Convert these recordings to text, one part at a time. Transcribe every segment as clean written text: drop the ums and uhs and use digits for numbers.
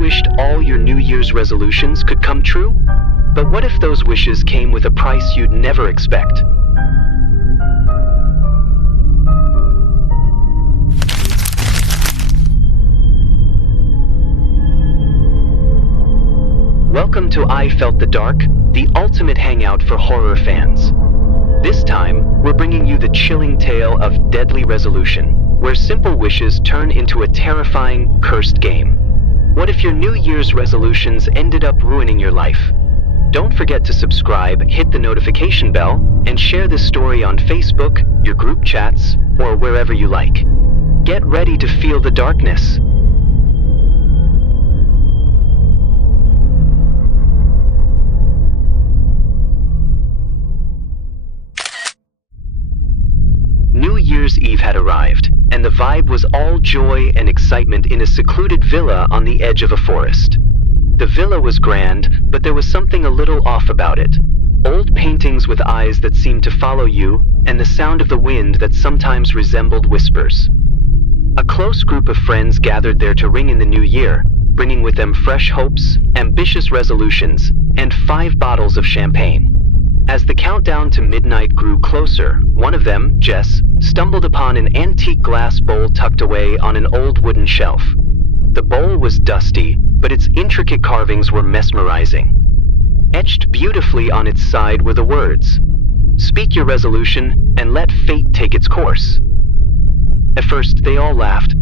wished all your New Year's resolutions could come true? But what if those wishes came with a price you'd never expect? Welcome to I Felt the Dark, the ultimate hangout for horror fans. This time, we're bringing you the chilling tale of deadly resolution, where simple wishes turn into a terrifying, cursed game. What if your New Year's resolutions ended up ruining your life? Don't forget to subscribe, hit the notification bell, and share this story on Facebook, your group chats, or wherever you like. Get ready to feel the darkness. New Year's Eve had arrived, and the vibe was all joy and excitement in a secluded villa on the edge of a forest. The villa was grand, but there was something a little off about it. Old paintings with eyes that seemed to follow you, and the sound of the wind that sometimes resembled whispers. A close group of friends gathered there to ring in the new year, bringing with them fresh hopes, ambitious resolutions, and 5 bottles of champagne. As the countdown to midnight grew closer, one of them, Jess, stumbled upon an antique glass bowl tucked away on an old wooden shelf. The bowl was dusty, but its intricate carvings were mesmerizing. Etched beautifully on its side were the words, "Speak your resolution and let fate take its course." At first, they all laughed.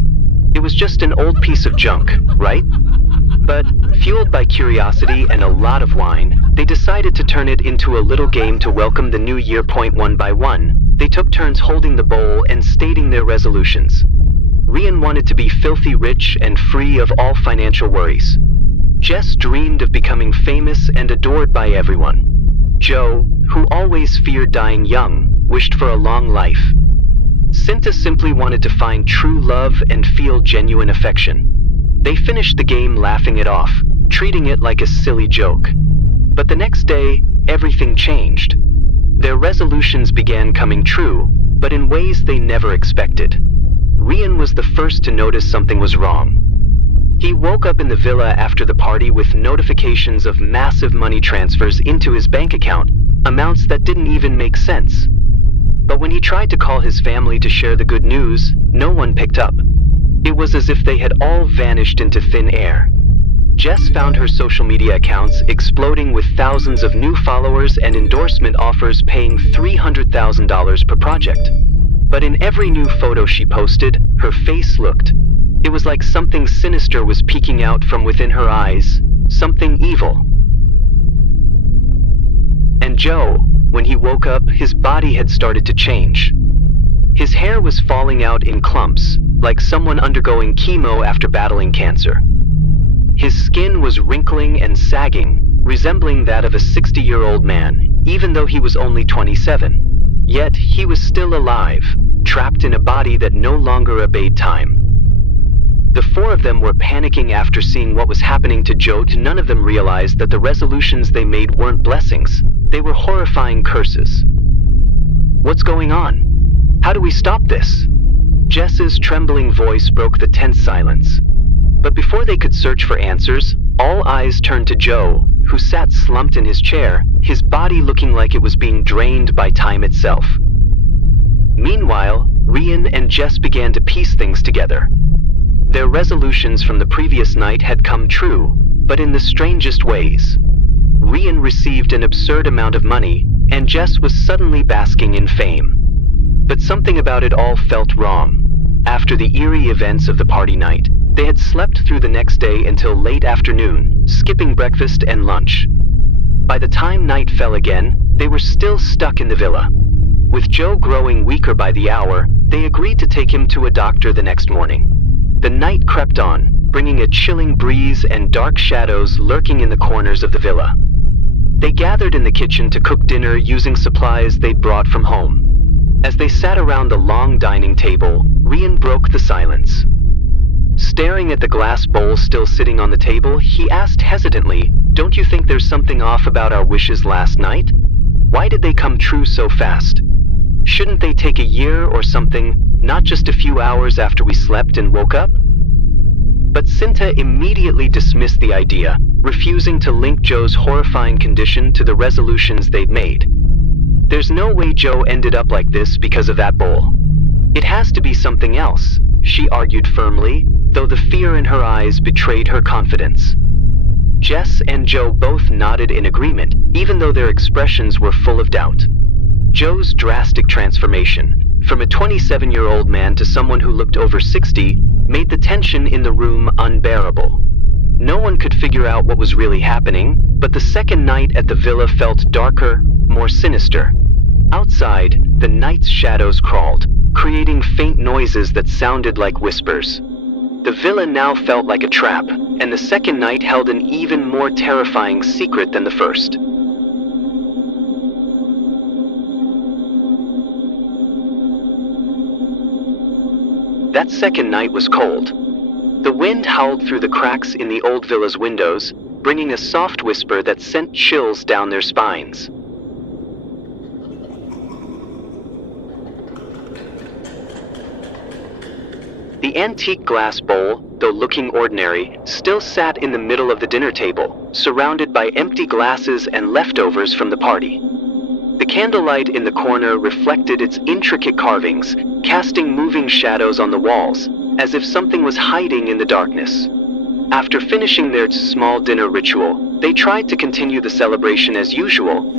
It was just an old piece of junk, right? But, fueled by curiosity and a lot of wine, they decided to turn it into a little game to welcome the new year. One by one, they took turns holding the bowl and stating their resolutions. Rian wanted to be filthy rich and free of all financial worries. Jess dreamed of becoming famous and adored by everyone. Joe, who always feared dying young, wished for a long life. Cinta simply wanted to find true love and feel genuine affection. They finished the game laughing it off, treating it like a silly joke. But the next day, everything changed. Their resolutions began coming true, but in ways they never expected. Rian was the first to notice something was wrong. He woke up in the villa after the party with notifications of massive money transfers into his bank account, amounts that didn't even make sense. But when he tried to call his family to share the good news, no one picked up. It was as if they had all vanished into thin air. Jess found her social media accounts exploding with thousands of new followers and endorsement offers paying $300,000 per project. But in every new photo she posted, her face looked. It was like something sinister was peeking out from within her eyes, something evil. And Joe, when he woke up, his body had started to change. His hair was falling out in clumps, like someone undergoing chemo after battling cancer. His skin was wrinkling and sagging, resembling that of a 60-year-old man, even though he was only 27. Yet he was still alive, trapped in a body that no longer obeyed time. The 4 of them were panicking after seeing what was happening to Joe. None of them realized that the resolutions they made weren't blessings. They were horrifying curses. What's going on? How do we stop this? Jess's trembling voice broke the tense silence. But before they could search for answers, all eyes turned to Joe, who sat slumped in his chair, his body looking like it was being drained by time itself. Meanwhile, Rian and Jess began to piece things together. Their resolutions from the previous night had come true, but in the strangest ways. Rian received an absurd amount of money, and Jess was suddenly basking in fame. But something about it all felt wrong. After the eerie events of the party night, they had slept through the next day until late afternoon, skipping breakfast and lunch. By the time night fell again, they were still stuck in the villa. With Joe growing weaker by the hour, they agreed to take him to a doctor the next morning. The night crept on, bringing a chilling breeze and dark shadows lurking in the corners of the villa. They gathered in the kitchen to cook dinner using supplies they'd brought from home. As they sat around the long dining table, Rian broke the silence. Staring at the glass bowl still sitting on the table, he asked hesitantly, "Don't you think there's something off about our wishes last night? Why did they come true so fast? Shouldn't they take a year or something, not just a few hours after we slept and woke up?" But Cinta immediately dismissed the idea, refusing to link Joe's horrifying condition to the resolutions they'd made. There's no way Joe ended up like this because of that bowl. It has to be something else, she argued firmly, though the fear in her eyes betrayed her confidence. Jess and Joe both nodded in agreement, even though their expressions were full of doubt. Joe's drastic transformation, from a 27-year-old man to someone who looked over 60, made the tension in the room unbearable. No one could figure out what was really happening, but the second night at the villa felt darker, more sinister. Outside, the night's shadows crawled, creating faint noises that sounded like whispers. The villa now felt like a trap, and the second night held an even more terrifying secret than the first. That second night was cold. The wind howled through the cracks in the old villa's windows, bringing a soft whisper that sent chills down their spines. The antique glass bowl, though looking ordinary, still sat in the middle of the dinner table, surrounded by empty glasses and leftovers from the party. The candlelight in the corner reflected its intricate carvings, casting moving shadows on the walls, as if something was hiding in the darkness. After finishing their small dinner ritual, they tried to continue the celebration as usual.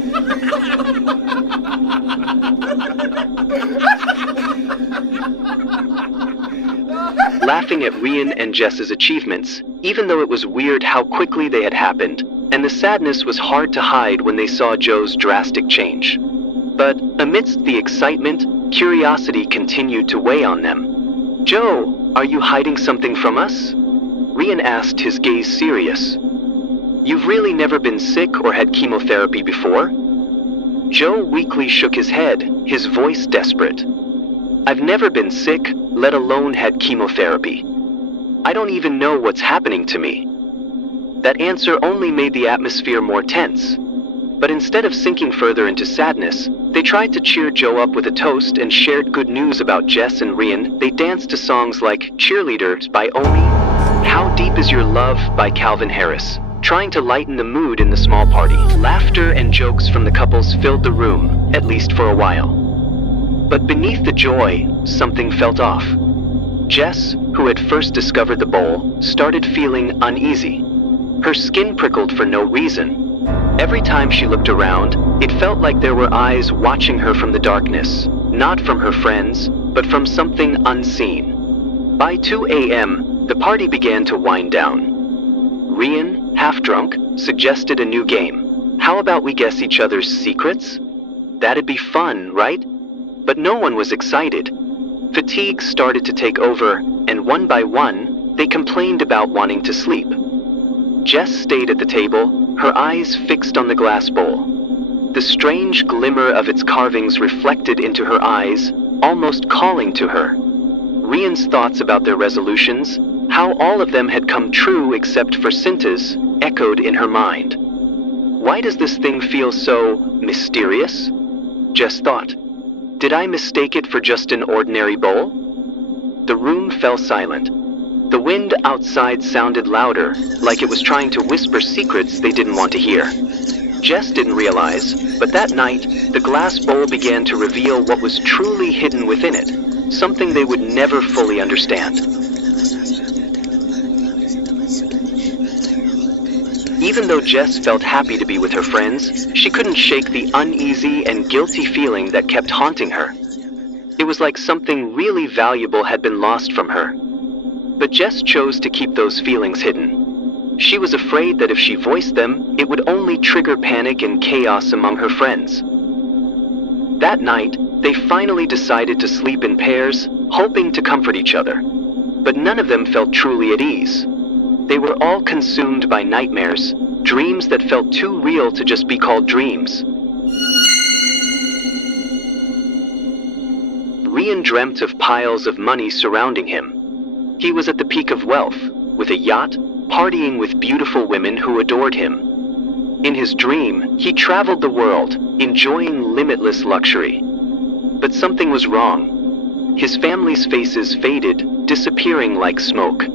Laughing at Rian and Jess's achievements, even though it was weird how quickly they had happened, and the sadness was hard to hide when they saw Joe's drastic change. But amidst the excitement, curiosity continued to weigh on them. "Joe, are you hiding something from us?" Rian asked, his gaze serious. "You've really never been sick or had chemotherapy before?" Joe weakly shook his head, his voice desperate. "I've never been sick, let alone had chemotherapy. I don't even know what's happening to me." That answer only made the atmosphere more tense. But instead of sinking further into sadness, they tried to cheer Joe up with a toast and shared good news about Jess and Rian. They danced to songs like "Cheerleaders" by Omi, "How Deep Is Your Love" by Calvin Harris, trying to lighten the mood in the small party. Laughter and jokes from the couples filled the room, at least for a while. But beneath the joy, something felt off. Jess, who had first discovered the bowl, started feeling uneasy. Her skin prickled for no reason. Every time she looked around, it felt like there were eyes watching her from the darkness, not from her friends, but from something unseen. By 2 a.m., the party began to wind down. Rian, half drunk, suggested a new game. "How about we guess each other's secrets? That'd be fun, right?" But no one was excited. Fatigue started to take over, and one by one, they complained about wanting to sleep. Jess stayed at the table, her eyes fixed on the glass bowl. The strange glimmer of its carvings reflected into her eyes, almost calling to her. Rian's thoughts about their resolutions, how all of them had come true except for Cinta's, echoed in her mind. "Why does this thing feel so mysterious?" Jess thought. "Did I mistake it for just an ordinary bowl?" The room fell silent. The wind outside sounded louder, like it was trying to whisper secrets they didn't want to hear. Jess didn't realize, but that night, the glass bowl began to reveal what was truly hidden within it, something they would never fully understand. Even though Jess felt happy to be with her friends, she couldn't shake the uneasy and guilty feeling that kept haunting her. It was like something really valuable had been lost from her. But Jess chose to keep those feelings hidden. She was afraid that if she voiced them, it would only trigger panic and chaos among her friends. That night, they finally decided to sleep in pairs, hoping to comfort each other. But none of them felt truly at ease. They were all consumed by nightmares, dreams that felt too real to just be called dreams. Rian dreamt of piles of money surrounding him. He was at the peak of wealth, with a yacht, partying with beautiful women who adored him. In his dream, he traveled the world, enjoying limitless luxury. But something was wrong. His family's faces faded, disappearing like smoke.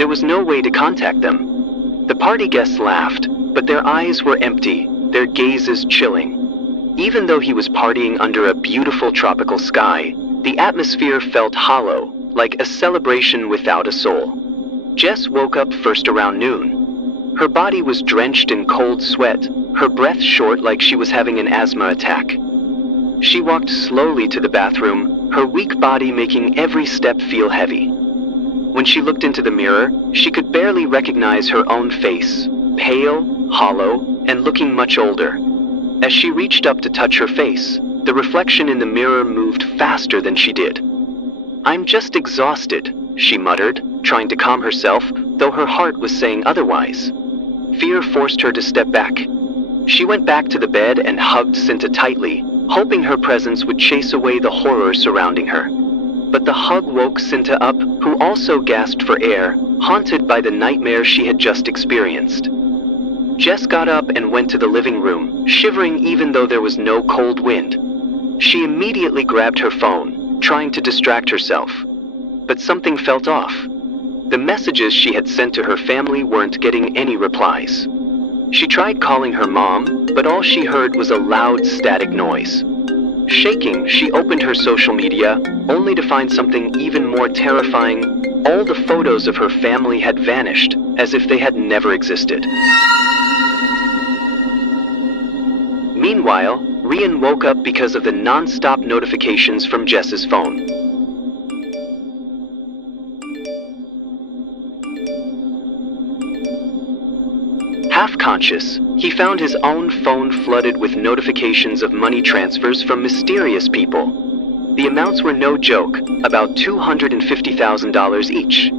There was no way to contact them. The party guests laughed, but their eyes were empty, their gazes chilling. Even though he was partying under a beautiful tropical sky, the atmosphere felt hollow, like a celebration without a soul. Jess woke up first around noon. Her body was drenched in cold sweat, her breath short like she was having an asthma attack. She walked slowly to the bathroom, her weak body making every step feel heavy. When she looked into the mirror, she could barely recognize her own face, pale, hollow, and looking much older. As she reached up to touch her face, the reflection in the mirror moved faster than she did. "I'm just exhausted," she muttered, trying to calm herself, though her heart was saying otherwise. Fear forced her to step back. She went back to the bed and hugged Cinta tightly, hoping her presence would chase away the horror surrounding her. But the hug woke Cinta up, who also gasped for air, haunted by the nightmare she had just experienced. Jess got up and went to the living room, shivering even though there was no cold wind. She immediately grabbed her phone, trying to distract herself. But something felt off. The messages she had sent to her family weren't getting any replies. She tried calling her mom, but all she heard was a loud static noise. Shaking, she opened her social media, only to find something even more terrifying. All the photos of her family had vanished, as if they had never existed. Meanwhile, Rian woke up because of the non-stop notifications from Jess's phone. Half-conscious, he found his own phone flooded with notifications of money transfers from mysterious people. The amounts were no joke, about $250,000 each.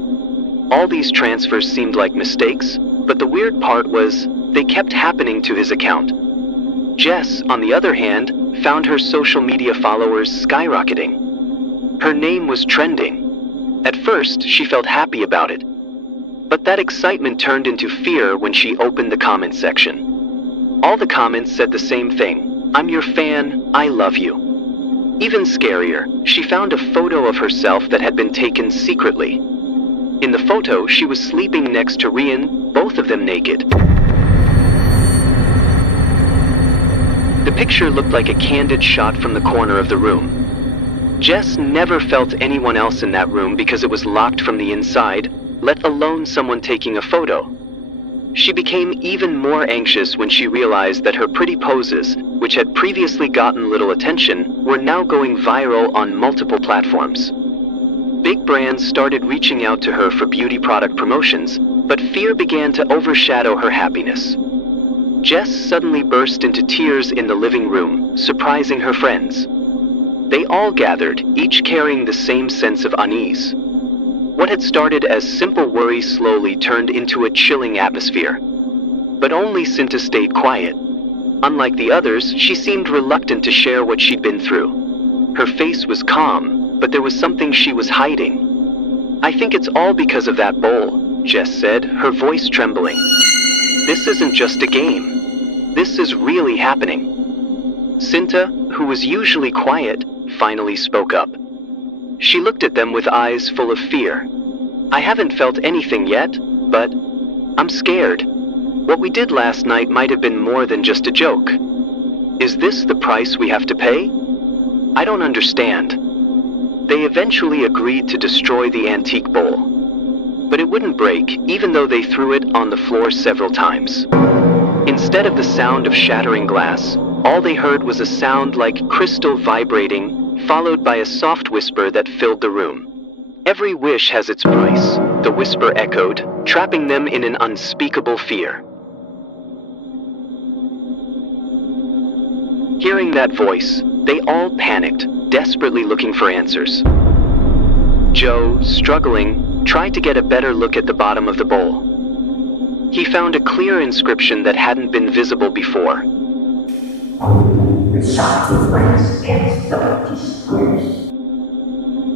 All these transfers seemed like mistakes, but the weird part was, they kept happening to his account. Jess, on the other hand, found her social media followers skyrocketing. Her name was trending. At first, she felt happy about it. But that excitement turned into fear when she opened the comments section. All the comments said the same thing: "I'm your fan, I love you." Even scarier, she found a photo of herself that had been taken secretly. In the photo, she was sleeping next to Rian, both of them naked. The picture looked like a candid shot from the corner of the room. Jess never felt anyone else in that room because it was locked from the inside, let alone someone taking a photo. She became even more anxious when she realized that her pretty poses, which had previously gotten little attention, were now going viral on multiple platforms. Big brands started reaching out to her for beauty product promotions, but fear began to overshadow her happiness. Jess suddenly burst into tears in the living room, surprising her friends. They all gathered, each carrying the same sense of unease. What had started as simple worry slowly turned into a chilling atmosphere. But only Cinta stayed quiet. Unlike the others, she seemed reluctant to share what she'd been through. Her face was calm, but there was something she was hiding. "I think it's all because of that bowl," Jess said, her voice trembling. "This isn't just a game. This is really happening." Cinta, who was usually quiet, finally spoke up. She looked at them with eyes full of fear. "I haven't felt anything yet, but I'm scared. What we did last night might have been more than just a joke. Is this the price we have to pay? I don't understand." They eventually agreed to destroy the antique bowl. But it wouldn't break, even though they threw it on the floor several times. Instead of the sound of shattering glass, all they heard was a sound like crystal vibrating, followed by a soft whisper that filled the room. "Every wish has its price," the whisper echoed, trapping them in an unspeakable fear. Hearing that voice, they all panicked, desperately looking for answers. Joe, struggling, tried to get a better look at the bottom of the bowl. He found a clear inscription that hadn't been visible before.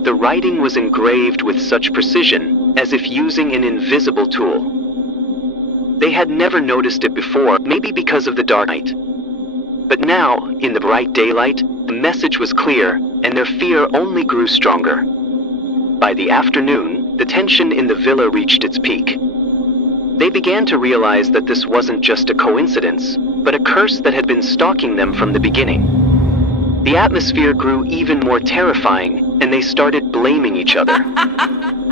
The writing was engraved with such precision, as if using an invisible tool. They had never noticed it before, maybe because of the dark night. But now, in the bright daylight, the message was clear, and their fear only grew stronger. By the afternoon, the tension in the villa reached its peak. They began to realize that this wasn't just a coincidence, but a curse that had been stalking them from the beginning. The atmosphere grew even more terrifying, and they started blaming each other.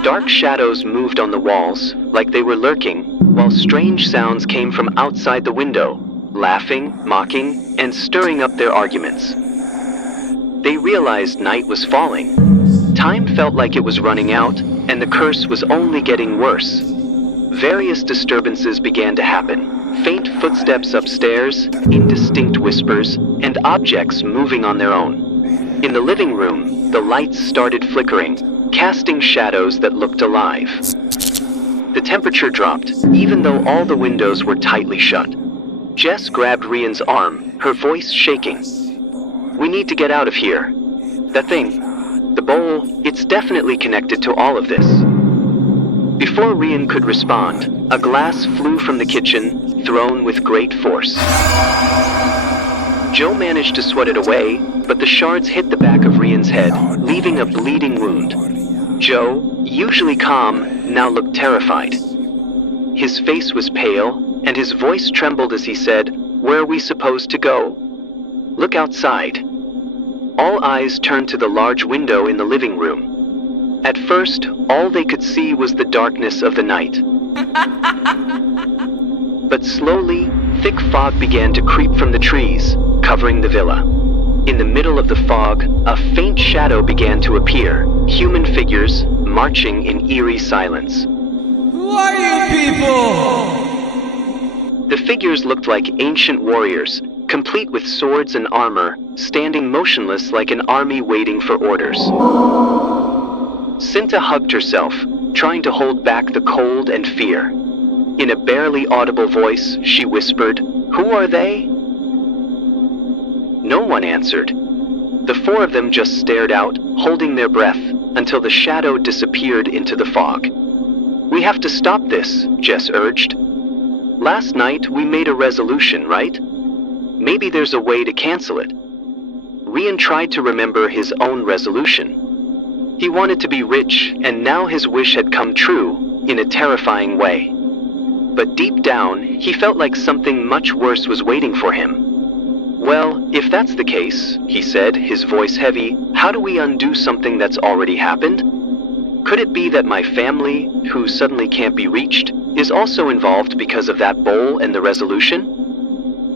Dark shadows moved on the walls, like they were lurking, while strange sounds came from outside the window, laughing, mocking, and stirring up their arguments. They realized night was falling. Time felt like it was running out, and the curse was only getting worse. Various disturbances began to happen. Faint footsteps upstairs, indistinct whispers, and objects moving on their own. In the living room, the lights started flickering, casting shadows that looked alive. The temperature dropped, even though all the windows were tightly shut. Jess grabbed Rian's arm, her voice shaking. "We need to get out of here. That thing, the bowl, it's definitely connected to all of this." Before Rian could respond, a glass flew from the kitchen, thrown with great force. Joe managed to swat it away, but the shards hit the back of Rian's head, leaving a bleeding wound. Joe, usually calm, now looked terrified. His face was pale, and his voice trembled as he said, "Where are we supposed to go?" "Look outside." All eyes turned to the large window in the living room. At first, all they could see was the darkness of the night. But slowly, thick fog began to creep from the trees, covering the villa. In the middle of the fog, a faint shadow began to appear, human figures marching in eerie silence. Who are you people? The figures looked like ancient warriors, complete with swords and armor, standing motionless like an army waiting for orders. Cinta hugged herself, trying to hold back the cold and fear. In a barely audible voice, she whispered, "Who are they?" No one answered. The four of them just stared out, holding their breath, until the shadow disappeared into the fog. "We have to stop this," Jess urged. "Last night we made a resolution, right? Maybe there's a way to cancel it." Rian tried to remember his own resolution. He wanted to be rich, and now his wish had come true, in a terrifying way. But deep down, he felt like something much worse was waiting for him. "Well, if that's the case," he said, his voice heavy, "how do we undo something that's already happened? Could it be that my family, who suddenly can't be reached, is also involved because of that bowl and the resolution?"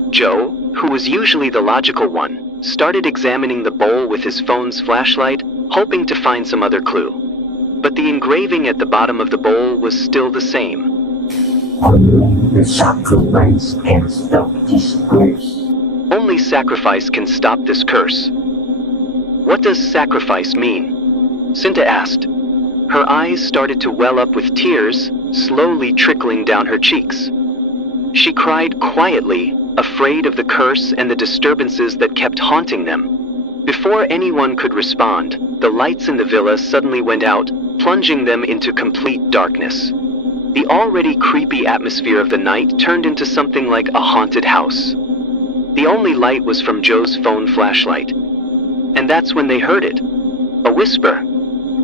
Joe, who was usually the logical one, started examining the bowl with his phone's flashlight, hoping to find some other clue. But the engraving at the bottom of the bowl was still the same. Only the sacrifice can stop this curse. Only sacrifice can stop this curse. What does sacrifice mean? Cinta asked. Her eyes started to well up with tears, slowly trickling down her cheeks. She cried quietly, afraid of the curse and the disturbances that kept haunting them. Before anyone could respond, the lights in the villa suddenly went out, plunging them into complete darkness. The already creepy atmosphere of the night turned into something like a haunted house. The only light was from Joe's phone flashlight. And that's when they heard it. A whisper.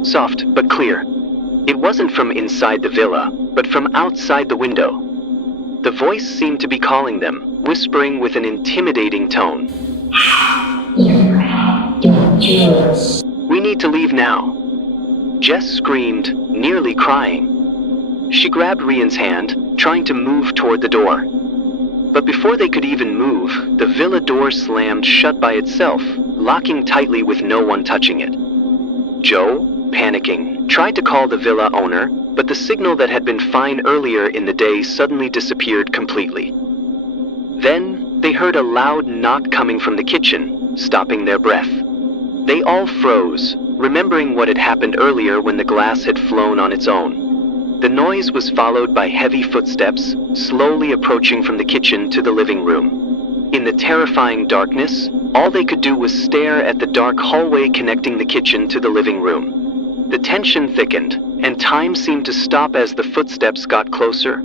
Soft but clear. It wasn't from inside the villa, but from outside the window. The voice seemed to be calling them, whispering with an intimidating tone. "We need to leave now." Jess screamed, nearly crying. She grabbed Rian's hand, trying to move toward the door. But before they could even move, the villa door slammed shut by itself, locking tightly with no one touching it. Joe, panicking, tried to call the villa owner, but the signal that had been fine earlier in the day suddenly disappeared completely. Then, they heard a loud knock coming from the kitchen, stopping their breath. They all froze, remembering what had happened earlier when the glass had flown on its own. The noise was followed by heavy footsteps, slowly approaching from the kitchen to the living room. In the terrifying darkness, all they could do was stare at the dark hallway connecting the kitchen to the living room. The tension thickened, and time seemed to stop as the footsteps got closer.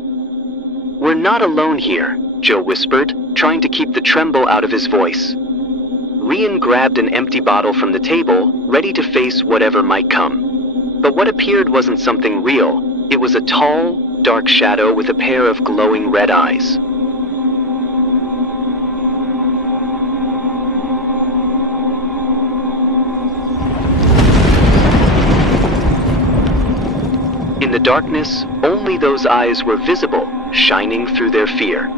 "We're not alone here," Joe whispered, trying to keep the tremble out of his voice. Rian grabbed an empty bottle from the table, ready to face whatever might come. But what appeared wasn't something real. It was a tall, dark shadow with a pair of glowing red eyes. In the darkness, only those eyes were visible, shining through their fear.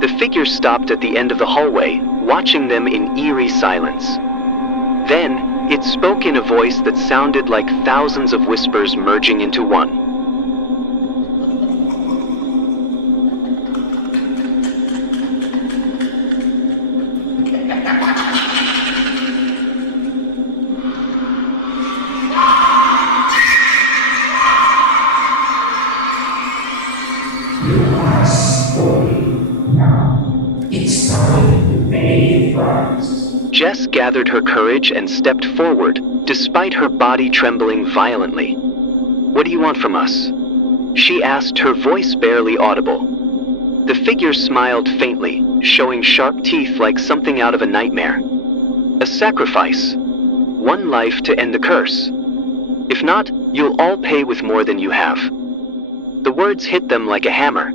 The figure stopped at the end of the hallway, watching them in eerie silence. Then, it spoke in a voice that sounded like thousands of whispers merging into one. It's time to pay first. Jess gathered her courage and stepped forward, despite her body trembling violently. "What do you want from us?" she asked, her voice barely audible. The figure smiled faintly, showing sharp teeth like something out of a nightmare. "A sacrifice. One life to end the curse. If not, you'll all pay with more than you have." The words hit them like a hammer.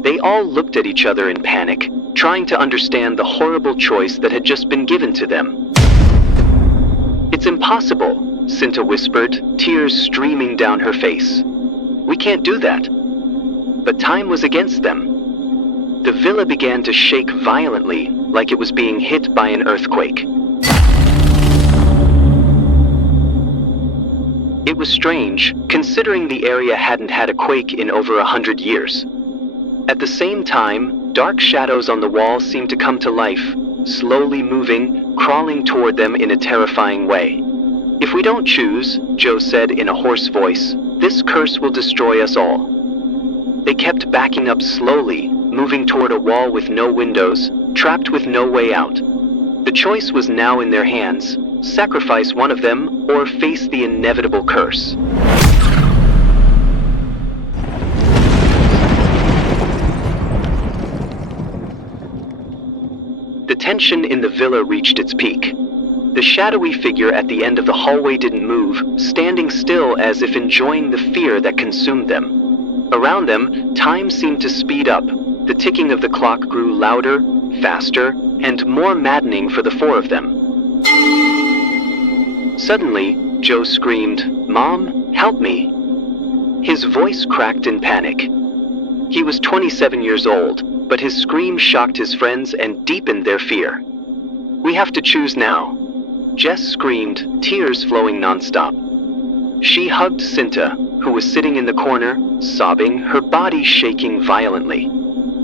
They all looked at each other in panic, trying to understand the horrible choice that had just been given to them. "It's impossible," Cinta whispered, tears streaming down her face. "We can't do that." But time was against them. The villa began to shake violently, like it was being hit by an earthquake. It was strange, considering the area hadn't had a quake in over 100 years. At the same time, dark shadows on the wall seemed to come to life, slowly moving, crawling toward them in a terrifying way. "If we don't choose," Joe said in a hoarse voice, "this curse will destroy us all." They kept backing up slowly, moving toward a wall with no windows, trapped with no way out. The choice was now in their hands: sacrifice one of them or face the inevitable curse. The tension in the villa reached its peak. The shadowy figure at the end of the hallway didn't move, standing still as if enjoying the fear that consumed them. Around them, time seemed to speed up. The ticking of the clock grew louder, faster, and more maddening for the four of them. Suddenly, Joe screamed, "Mom, help me!" His voice cracked in panic. He was 27 years old, but his scream shocked his friends and deepened their fear. "We have to choose now." Jess screamed, tears flowing nonstop. She hugged Cinta, who was sitting in the corner, sobbing, her body shaking violently.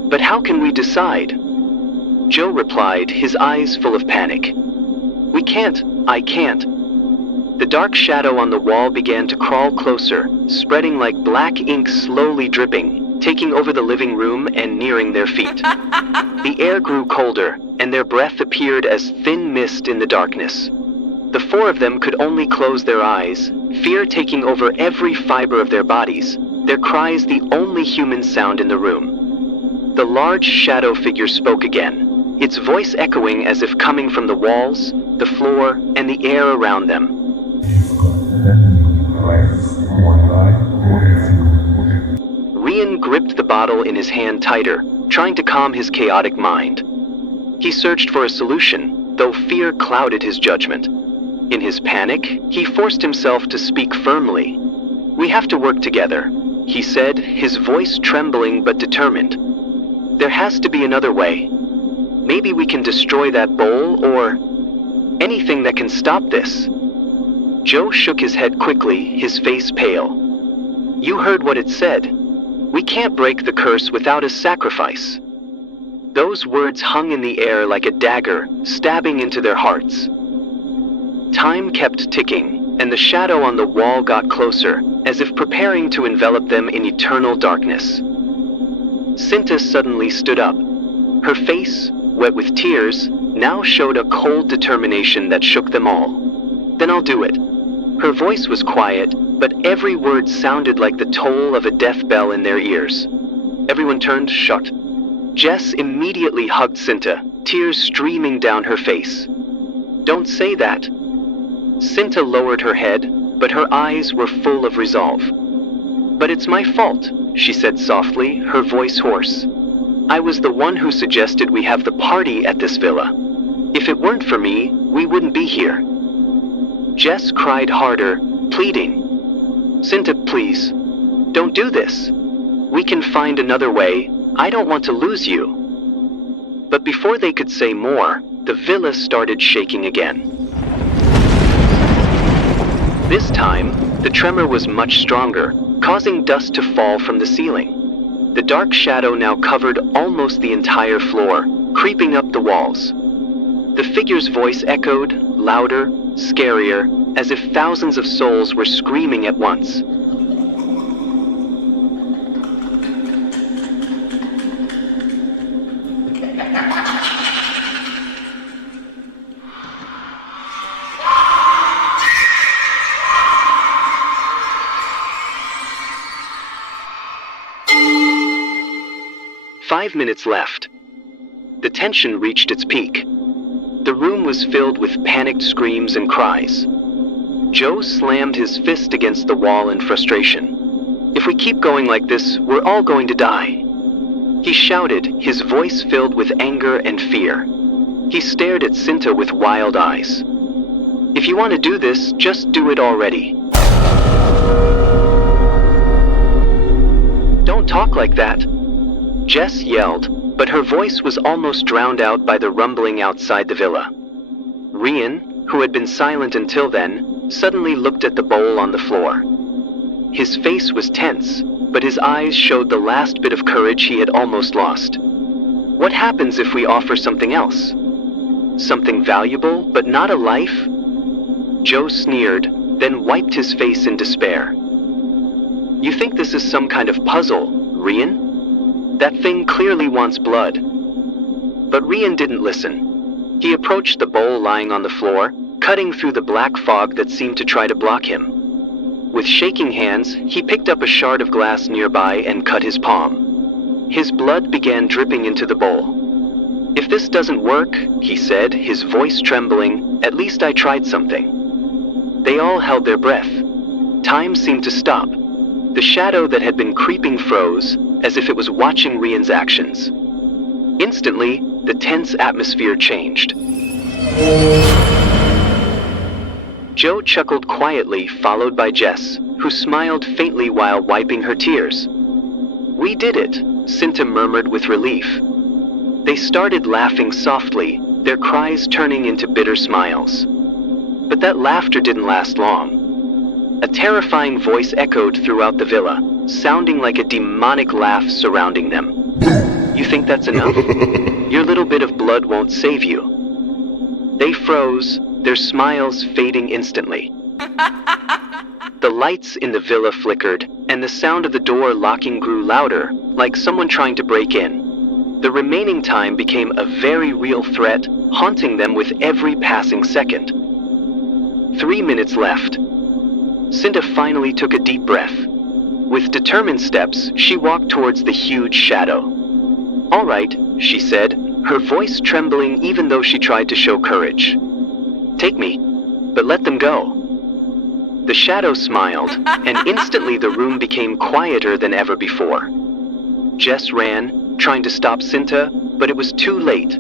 "But how can we decide?" Joe replied, his eyes full of panic. "We can't. I can't." The dark shadow on the wall began to crawl closer, spreading like black ink slowly dripping, taking over the living room and nearing their feet. The air grew colder, and their breath appeared as thin mist in the darkness. The four of them could only close their eyes, fear taking over every fiber of their bodies, their cries the only human sound in the room. The large shadow figure spoke again, its voice echoing as if coming from the walls, the floor, and the air around them. Rian gripped the bottle in his hand tighter, trying to calm his chaotic mind. He searched for a solution, though fear clouded his judgment. In his panic, he forced himself to speak firmly. "We have to work together," he said, his voice trembling but determined. "There has to be another way. Maybe we can destroy that bowl, or anything that can stop this." Joe shook his head quickly, his face pale. "You heard what it said. We can't break the curse without a sacrifice." Those words hung in the air like a dagger, stabbing into their hearts. Time kept ticking, and the shadow on the wall got closer, as if preparing to envelop them in eternal darkness. Cinta suddenly stood up. Her face, wet with tears, now showed a cold determination that shook them all. "Then I'll do it." Her voice was quiet, but every word sounded like the toll of a death bell in their ears. Everyone turned shocked. Jess immediately hugged Cinta, tears streaming down her face. "Don't say that." Cinta lowered her head, but her eyes were full of resolve. "But it's my fault," she said softly, her voice hoarse. "I was the one who suggested we have the party at this villa. If it weren't for me, we wouldn't be here." Jess cried harder, pleading, "Cinta, please, don't do this. We can find another way. I don't want to lose you." But before they could say more, the villa started shaking again. This time, the tremor was much stronger, causing dust to fall from the ceiling. The dark shadow now covered almost the entire floor, creeping up the walls. The figure's voice echoed, louder, scarier, as if thousands of souls were screaming at once. "5 minutes left." The tension reached its peak. The room was filled with panicked screams and cries. Joe slammed his fist against the wall in frustration. "If we keep going like this, we're all going to die." He shouted, his voice filled with anger and fear. He stared at Cinta with wild eyes. "If you want to do this, just do it already." "Don't talk like that," Jess yelled, but her voice was almost drowned out by the rumbling outside the villa. Rian, who had been silent until then, suddenly looked at the bowl on the floor. His face was tense, but his eyes showed the last bit of courage he had almost lost. "What happens if we offer something else? Something valuable, but not a life?" Joe sneered, then wiped his face in despair. "You think this is some kind of puzzle, Rian? That thing clearly wants blood." But Rian didn't listen. He approached the bowl lying on the floor, cutting through the black fog that seemed to try to block him. With shaking hands, he picked up a shard of glass nearby and cut his palm. His blood began dripping into the bowl. "If this doesn't work," he said, his voice trembling, "at least I tried something." They all held their breath. Time seemed to stop. The shadow that had been creeping froze, as if it was watching Rian's actions. Instantly, the tense atmosphere changed. Joe chuckled quietly, followed by Jess, who smiled faintly while wiping her tears. "We did it," Cinta murmured with relief. They started laughing softly, their cries turning into bitter smiles. But that laughter didn't last long. A terrifying voice echoed throughout the villa, sounding like a demonic laugh surrounding them. "You think that's enough? Your little bit of blood won't save you." They froze, their smiles fading instantly. The lights in the villa flickered, and the sound of the door locking grew louder, like someone trying to break in. The remaining time became a very real threat, haunting them with every passing second. 3 minutes left. Cinta finally took a deep breath. With determined steps, she walked towards the huge shadow. "All right," she said, her voice trembling even though she tried to show courage. "Take me, but let them go." The shadow smiled, and instantly the room became quieter than ever before. Jess ran, trying to stop Cinta, but it was too late.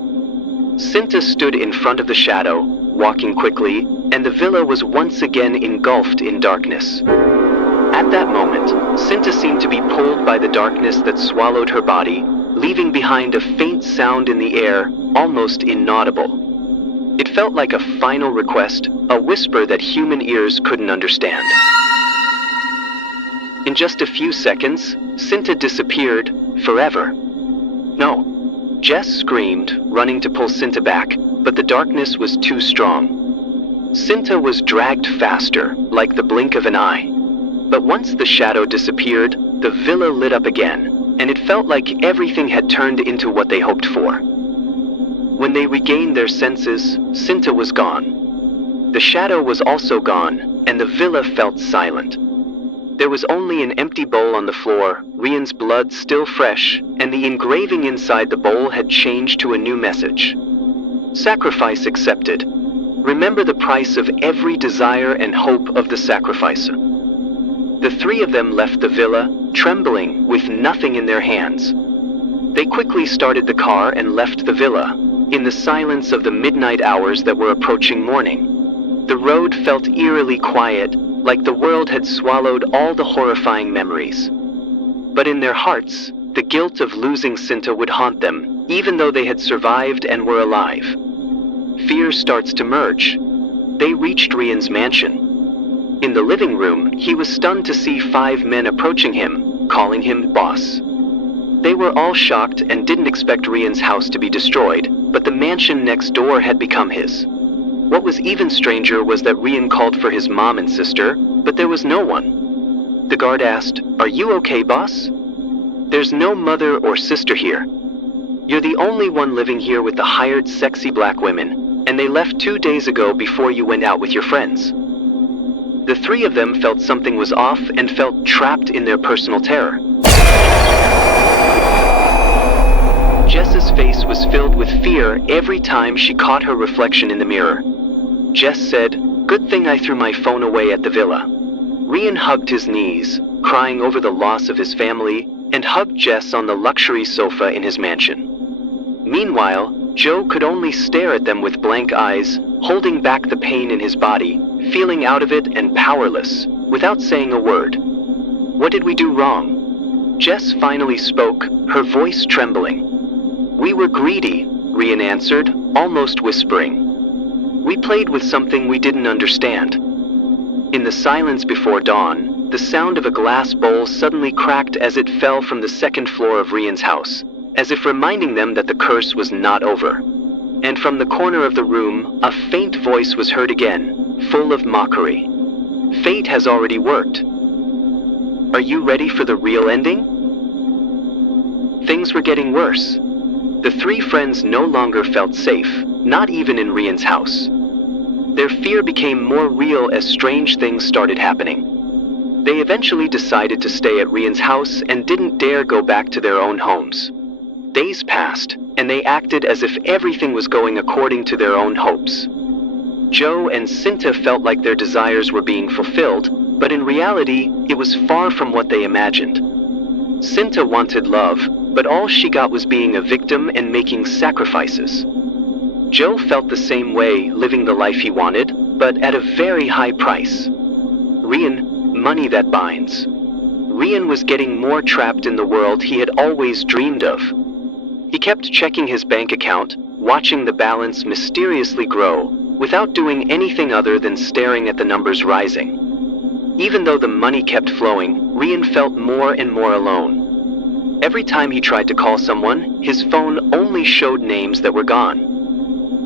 Cinta stood in front of the shadow, walking quickly, and the villa was once again engulfed in darkness. At that moment, Cinta seemed to be pulled by the darkness that swallowed her body, leaving behind a faint sound in the air, almost inaudible. It felt like a final request, a whisper that human ears couldn't understand. In just a few seconds, Cinta disappeared, forever. "No!" Jess screamed, running to pull Cinta back, but the darkness was too strong. Cinta was dragged faster, like the blink of an eye. But once the shadow disappeared, the villa lit up again, and it felt like everything had turned into what they hoped for. When they regained their senses, Cinta was gone. The shadow was also gone, and the villa felt silent. There was only an empty bowl on the floor, Rian's blood still fresh, and the engraving inside the bowl had changed to a new message. "Sacrifice accepted. Remember the price of every desire and hope of the sacrificer. The three of them left the villa, trembling, with nothing in their hands. They quickly started the car and left the villa, in the silence of the midnight hours that were approaching morning. The road felt eerily quiet, like the world had swallowed all the horrifying memories. But in their hearts, the guilt of losing Cinta would haunt them, even though they had survived and were alive. Fear starts to merge. They reached Rian's mansion. In the living room, he was stunned to see 5 men approaching him, calling him boss. They were all shocked and didn't expect Rian's house to be destroyed, but the mansion next door had become his. What was even stranger was that Rian called for his mom and sister, but there was no one. The guard asked, "Are you okay, boss?" "There's no mother or sister here. You're the only one living here with the hired sexy black women, and they left 2 days ago before you went out with your friends." The three of them felt something was off and felt trapped in their personal terror. Jess's face was filled with fear every time she caught her reflection in the mirror. Jess said, "Good thing I threw my phone away at the villa." Rian hugged his knees, crying over the loss of his family, and hugged Jess on the luxury sofa in his mansion. Meanwhile, Joe could only stare at them with blank eyes, holding back the pain in his body, feeling out of it and powerless, without saying a word. "What did we do wrong?" Jess finally spoke, her voice trembling. "We were greedy," Rian answered, almost whispering. "We played with something we didn't understand." In the silence before dawn, the sound of a glass bowl suddenly cracked as it fell from the second floor of Rian's house, as if reminding them that the curse was not over. And from the corner of the room, a faint voice was heard again, full of mockery. "Fate has already worked. Are you ready for the real ending?" Things were getting worse. The three friends no longer felt safe, not even in Rian's house. Their fear became more real as strange things started happening. They eventually decided to stay at Rian's house and didn't dare go back to their own homes. Days passed, and they acted as if everything was going according to their own hopes. Joe and Cinta felt like their desires were being fulfilled, but in reality, it was far from what they imagined. Cinta wanted love, but all she got was being a victim and making sacrifices. Joe felt the same way, living the life he wanted, but at a very high price. Rian, money that binds. Rian was getting more trapped in the world he had always dreamed of. He kept checking his bank account, watching the balance mysteriously grow, without doing anything other than staring at the numbers rising. Even though the money kept flowing, Rian felt more and more alone. Every time he tried to call someone, his phone only showed names that were gone.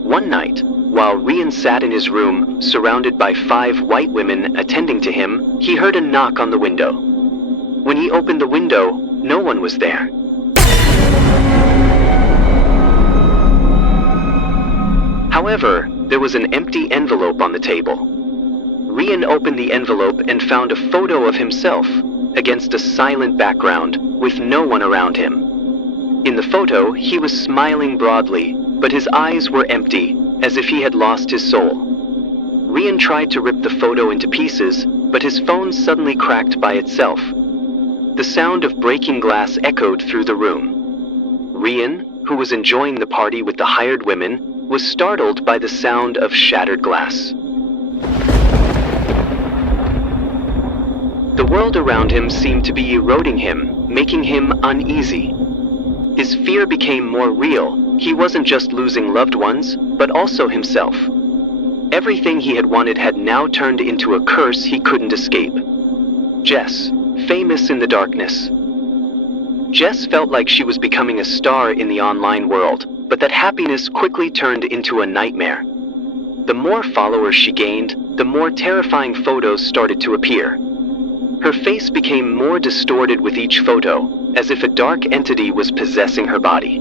One night, while Rian sat in his room, surrounded by 5 white women attending to him, he heard a knock on the window. When he opened the window, no one was there. However, there was an empty envelope on the table. Rian opened the envelope and found a photo of himself, against a silent background, with no one around him. In the photo, he was smiling broadly, but his eyes were empty, as if he had lost his soul. Rian tried to rip the photo into pieces, but his phone suddenly cracked by itself. The sound of breaking glass echoed through the room. Rian, who was enjoying the party with the hired women, was startled by the sound of shattered glass. The world around him seemed to be eroding him, making him uneasy. His fear became more real. He wasn't just losing loved ones, but also himself. Everything he had wanted had now turned into a curse he couldn't escape. Jess, famous in the darkness. Jess felt like she was becoming a star in the online world, but that happiness quickly turned into a nightmare. The more followers she gained, the more terrifying photos started to appear. Her face became more distorted with each photo, as if a dark entity was possessing her body.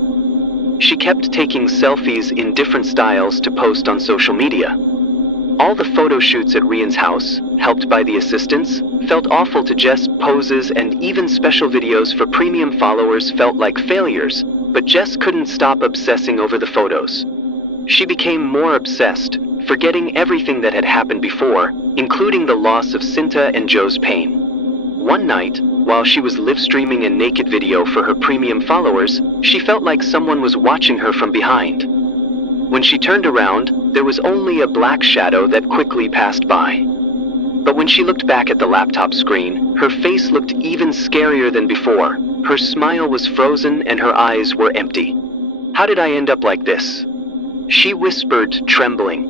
She kept taking selfies in different styles to post on social media. All the photo shoots at Rian's house, helped by the assistants, felt awful to Jess. Poses and even special videos for premium followers felt like failures, but Jess couldn't stop obsessing over the photos. She became more obsessed, forgetting everything that had happened before, including the loss of Cinta and Joe's pain. One night, while she was live-streaming a naked video for her premium followers, she felt like someone was watching her from behind. When she turned around, there was only a black shadow that quickly passed by. But when she looked back at the laptop screen, her face looked even scarier than before. Her smile was frozen and her eyes were empty. "How did I end up like this?" she whispered, trembling.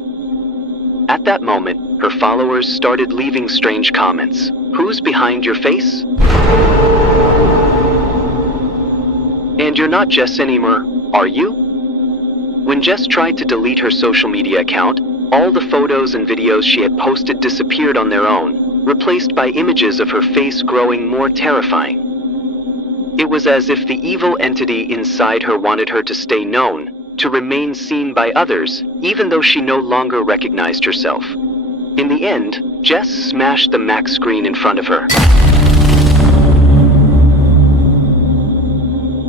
At that moment, her followers started leaving strange comments. "Who's behind your face? And you're not Jess anymore, are you?" When Jess tried to delete her social media account, all the photos and videos she had posted disappeared on their own, replaced by images of her face growing more terrifying. It was as if the evil entity inside her wanted her to stay known, to remain seen by others, even though she no longer recognized herself. In the end, Jess smashed the Mac screen in front of her.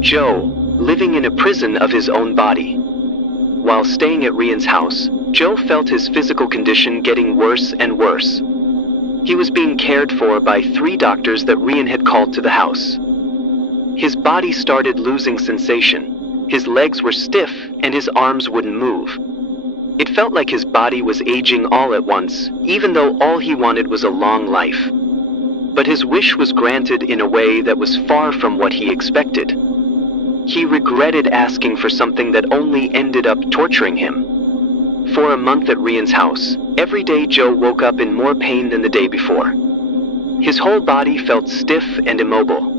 Joe, living in a prison of his own body. While staying at Rian's house, Joe felt his physical condition getting worse and worse. He was being cared for by 3 doctors that Rian had called to the house. His body started losing sensation. His legs were stiff and his arms wouldn't move. It felt like his body was aging all at once, even though all he wanted was a long life. But his wish was granted in a way that was far from what he expected. He regretted asking for something that only ended up torturing him. For a month at Rian's house, every day Joe woke up in more pain than the day before. His whole body felt stiff and immobile.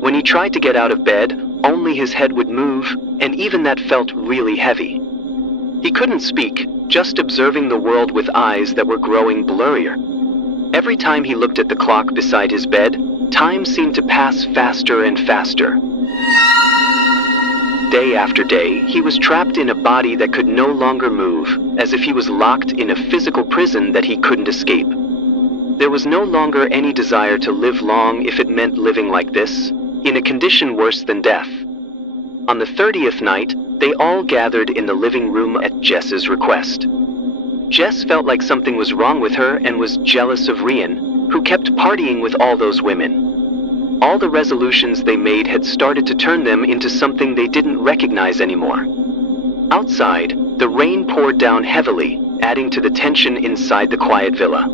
When he tried to get out of bed, only his head would move, and even that felt really heavy. He couldn't speak, just observing the world with eyes that were growing blurrier. Every time he looked at the clock beside his bed, time seemed to pass faster and faster. Day after day, he was trapped in a body that could no longer move, as if he was locked in a physical prison that he couldn't escape. There was no longer any desire to live long if it meant living like this, in a condition worse than death. On the 30th night, they all gathered in the living room at Jess's request. Jess felt like something was wrong with her and was jealous of Rian, who kept partying with all those women. All the resolutions they made had started to turn them into something they didn't recognize anymore. Outside, the rain poured down heavily, adding to the tension inside the quiet villa.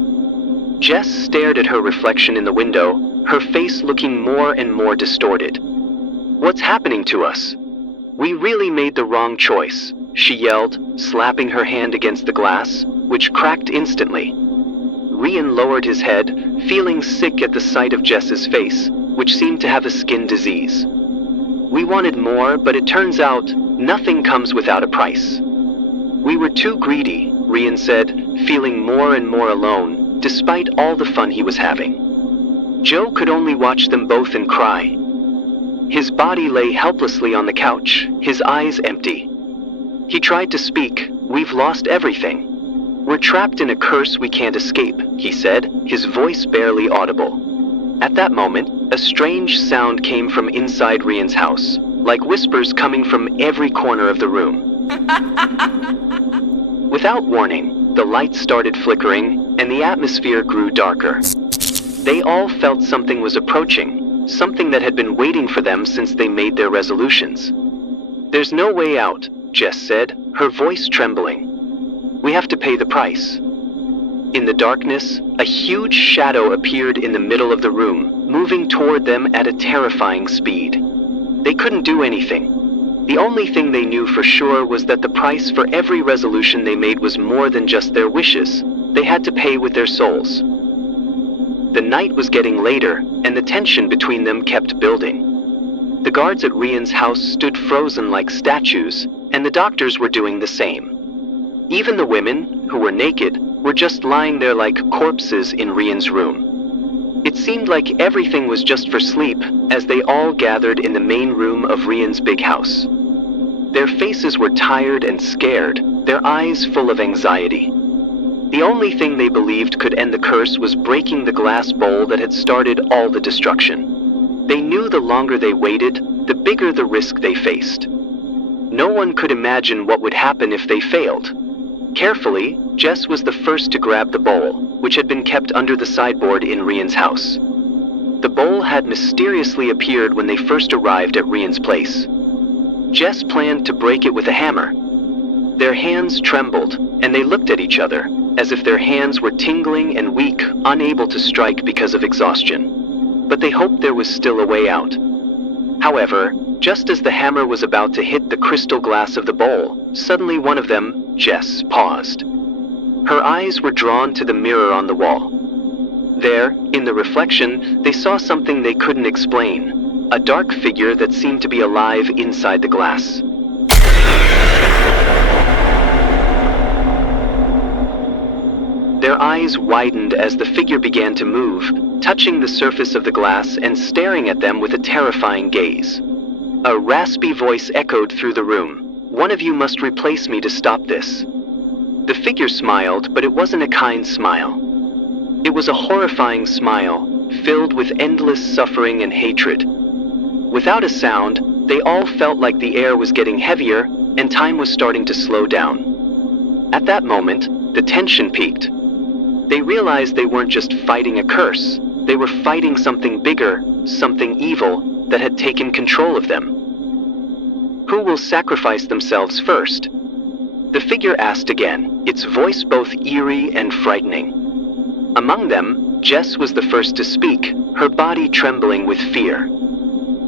Jess stared at her reflection in the window, her face looking more and more distorted. "What's happening to us? We really made the wrong choice," she yelled, slapping her hand against the glass, which cracked instantly. Rian lowered his head, feeling sick at the sight of Jess's face, which seemed to have a skin disease. "We wanted more, but it turns out nothing comes without a price. We were too greedy," Rian said, feeling more and more alone, despite all the fun he was having. Joe could only watch them both and cry. His body lay helplessly on the couch, his eyes empty. He tried to speak. "We've lost everything. We're trapped in a curse we can't escape," he said, his voice barely audible. At that moment, a strange sound came from inside Rian's house, like whispers coming from every corner of the room. Without warning, the lights started flickering, and the atmosphere grew darker. They all felt something was approaching, something that had been waiting for them since they made their resolutions. "There's no way out," Jess said, her voice trembling. "We have to pay the price." In the darkness, a huge shadow appeared in the middle of the room, moving toward them at a terrifying speed. They couldn't do anything. The only thing they knew for sure was that the price for every resolution they made was more than just their wishes. They had to pay with their souls. The night was getting later, and the tension between them kept building. The guards at Rian's house stood frozen like statues, and the doctors were doing the same. Even the women, who were naked, were just lying there like corpses in Rian's room. It seemed like everything was just for sleep, as they all gathered in the main room of Rian's big house. Their faces were tired and scared, their eyes full of anxiety. The only thing they believed could end the curse was breaking the glass bowl that had started all the destruction. They knew the longer they waited, the bigger the risk they faced. No one could imagine what would happen if they failed. Carefully, Jess was the first to grab the bowl, which had been kept under the sideboard in Rian's house. The bowl had mysteriously appeared when they first arrived at Rian's place. Jess planned to break it with a hammer. Their hands trembled, and they looked at each other, as if their hands were tingling and weak, unable to strike because of exhaustion. But they hoped there was still a way out. However, just as the hammer was about to hit the crystal glass of the bowl, suddenly one of them, Jess, paused. Her eyes were drawn to the mirror on the wall. There, in the reflection, they saw something they couldn't explain, a dark figure that seemed to be alive inside the glass. Their eyes widened as the figure began to move, touching the surface of the glass and staring at them with a terrifying gaze. A raspy voice echoed through the room. "One of you must replace me to stop this." The figure smiled, but it wasn't a kind smile. It was a horrifying smile, filled with endless suffering and hatred. Without a sound, they all felt like the air was getting heavier and time was starting to slow down. At that moment, the tension peaked. They realized they weren't just fighting a curse, they were fighting something bigger, something evil, that had taken control of them. Who will sacrifice themselves first? The figure asked again, its voice both eerie and frightening. Among them, Jess was the first to speak, her body trembling with fear.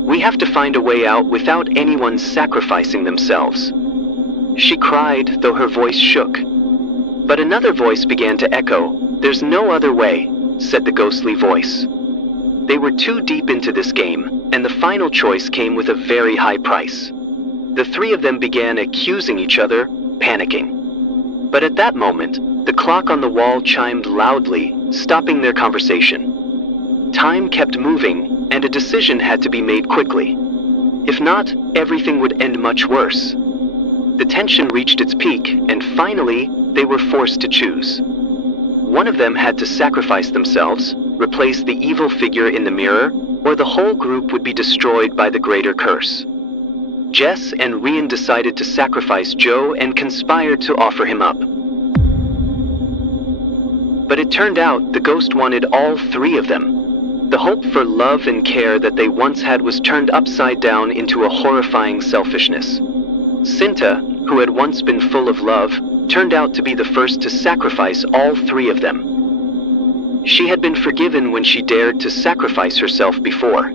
"We have to find a way out without anyone sacrificing themselves." She cried, though her voice shook. But another voice began to echo. "There's no other way," said the ghostly voice. They were too deep into this game, and the final choice came with a very high price. The three of them began accusing each other, panicking. But at that moment, the clock on the wall chimed loudly, stopping their conversation. Time kept moving, and a decision had to be made quickly. If not, everything would end much worse. The tension reached its peak, and finally, they were forced to choose. One of them had to sacrifice themselves, replace the evil figure in the mirror, or the whole group would be destroyed by the greater curse. Jess and Rian decided to sacrifice Joe and conspired to offer him up. But it turned out the ghost wanted all three of them. The hope for love and care that they once had was turned upside down into a horrifying selfishness. Cinta, who had once been full of love, turned out to be the first to sacrifice all three of them. She had been forgiven when she dared to sacrifice herself before.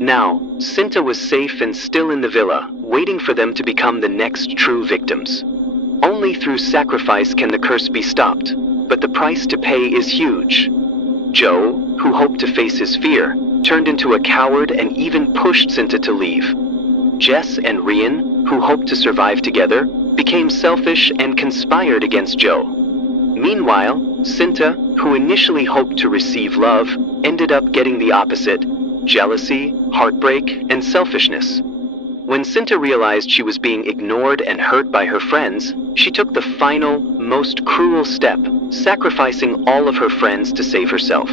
Now, Cinta was safe and still in the villa, waiting for them to become the next true victims. Only through sacrifice can the curse be stopped, but the price to pay is huge. Joe, who hoped to face his fear, turned into a coward and even pushed Cinta to leave. Jess and Rian, who hoped to survive together, became selfish and conspired against Joe. Meanwhile, Cinta, who initially hoped to receive love, ended up getting the opposite: jealousy, heartbreak, and selfishness. When Cinta realized she was being ignored and hurt by her friends, she took the final, most cruel step, sacrificing all of her friends to save herself.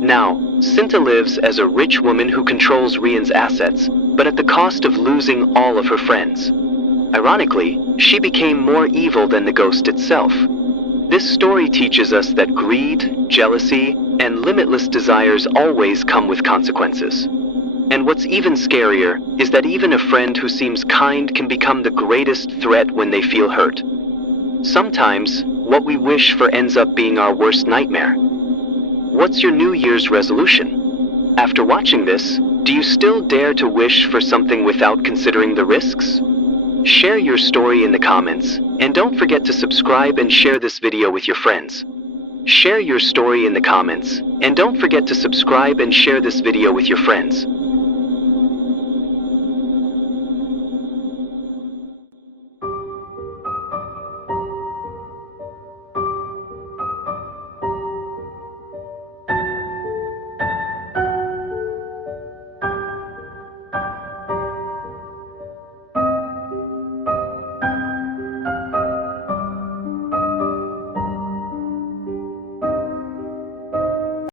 Now, Cinta lives as a rich woman who controls Rian's assets, but at the cost of losing all of her friends. Ironically, she became more evil than the ghost itself. This story teaches us that greed, jealousy, and limitless desires always come with consequences. And what's even scarier is that even a friend who seems kind can become the greatest threat when they feel hurt. Sometimes, what we wish for ends up being our worst nightmare. What's your New Year's resolution? After watching this, do you still dare to wish for something without considering the risks? Share your story in the comments, and don't forget to subscribe and share this video with your friends. Share your story in the comments, and don't forget to subscribe and share this video with your friends.